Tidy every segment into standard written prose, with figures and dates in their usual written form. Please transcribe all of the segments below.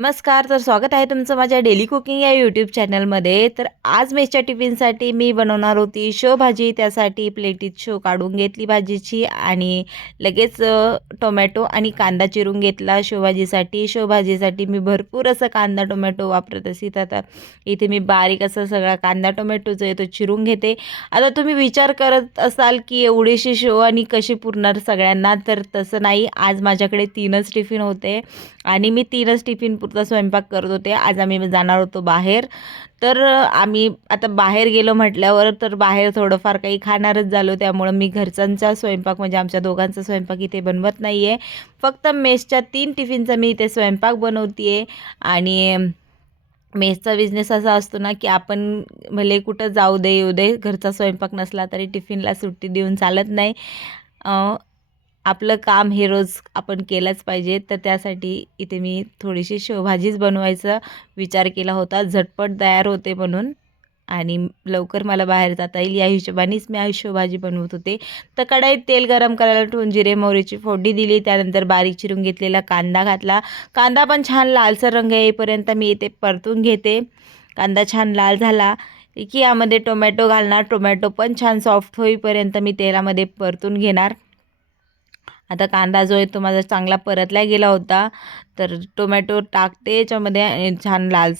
नमस्कार. तर स्वागत आहे तुमचं माझ्या डेली कुकिंग या यूट्यूब चॅनलमध्ये. तर आज मेसच्या टिफिनसाठी मी बनवणार होती शेवभाजी. त्यासाठी प्लेटीत शेव काढून घेतली भाजीची आणि लगेच टोमॅटो आणि कांदा चिरून घेतला शेवभाजीसाठी. शेवभाजीसाठी मी भरपूर असं कांदा टोमॅटो वापरत असते. तर आता इथे मी बारीक असा सगळा कांदा टोमॅटो जो आहे तो चिरून घेते. आता तुम्ही विचार करत असाल की एवढीशी शेव आणि कशी पुरणार सगळ्यांना, तर तसं नाही. आज माझ्याकडे 3च टिफिन होते आणि मी 3च टिफिन पुरता स्वयंपाक करत होते. आज आम्ही जाणार होतो बाहेर. तर आम्ही आता बाहेर गेलो म्हटल्यावर तर बाहेर थोडंफार काही खाणारच झालो. त्यामुळं मी घरच्यांचा स्वयंपाक म्हणजे आमच्या दोघांचा स्वयंपाक इथे बनवत नाही आहे. फक्त मेसच्या 3 टिफिनचा मी इथे स्वयंपाक बनवते आहे. आणि मेसचा बिझनेस असा असतो ना, की आपण भले कुठं जाऊ दे, येऊ दे, घरचा स्वयंपाक नसला तरी टिफिनला सुट्टी देऊन चालत नाही. आपलं काम हे रोज आपण केलंच पाहिजे. तर त्यासाठी इथे मी थोडीशी शेवभाजीच बनवायचा विचार केला होता. झटपट तयार होते म्हणून आणि लवकर मला बाहेर जाता येईल या हिशोबानेच मी आज शेवभाजी बनवत होते. तर कढईत तेल गरम करायला ठेवून जिरे मोहरीची फोडणी दिली. त्यानंतर बारीक चिरून घेतलेला कांदा घातला. कांदा पण छान लालसर रंग येईपर्यंत मी इथे परतून घेते. कांदा छान लाल झाला की यामध्ये टोमॅटो घालणार. टोमॅटो पण छान सॉफ्ट होईपर्यंत मी तेलामध्ये परतून घेणार. आता कांदा जो आहे तो माझा चांगला परतला गेला होता. तर टोमॅटो टाकते याच्यामध्ये आणि छान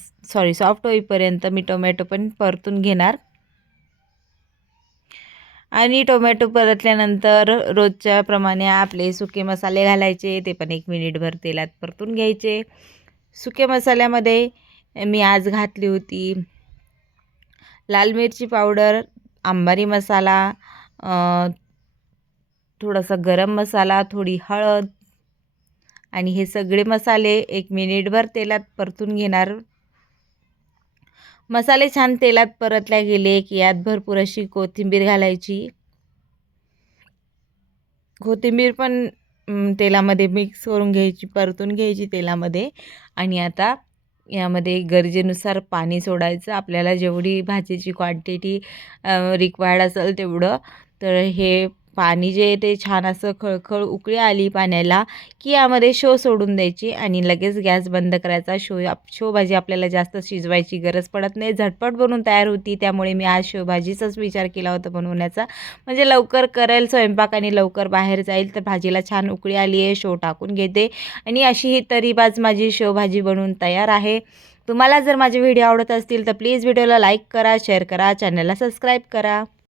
सॉफ्ट होईपर्यंत मी टोमॅटो पण परतून घेणार. आणि टोमॅटो परतल्यानंतर रोजच्या प्रमाणे आपले सुके मसाले घालायचे. ते पण 1 मिनिटभर तेलात परतून घ्यायचे. सुके मसाल्यामध्ये मी आज घातली होती लाल मिरची पावडर, अंबारी मसाला, थोडासा गरम मसाला, थोडी हळद आणि हे सगळे मसाले 1 मिनिटभर तेलात परतून घेणार. मसाले छान तेलात परतल्या गेले की यात भरपूर अशी कोथिंबीर घालायची. कोथिंबीर पण तेलामध्ये मिक्स करून घ्यायची, परतून घ्यायची तेलामध्ये. आणि आता यामध्ये गरजेनुसार पाणी सोडायचं. आपल्याला जेवढी भाजीची क्वांटिटी रिक्वायर्ड असेल तेवढं. तर हे पाणी जे आहे ते छान असं खळखळ उकळी आली पाण्याला की यामध्ये शेव सोडून द्यायची आणि लगेच गॅस बंद करायचा. शेवभाजी आपल्याला जास्त शिजवायची गरज पडत नाही, झटपट बनवून तयार होती. त्यामुळे मी आज शेवभाजीचाच विचार केला होता बनवण्याचा. म्हणजे लवकर करेल स्वयंपाक आणि लवकर बाहेर जाईल. तर भाजीला छान उकळी आली आहे, शेव टाकून घेते आणि अशी ही तरीबाज माझी शेवभाजी बनवून तयार आहे. तुम्हाला जर माझे व्हिडिओ आवडत असतील तर प्लीज व्हिडिओला लाईक करा, शेअर करा, चॅनलला सबस्क्राईब करा.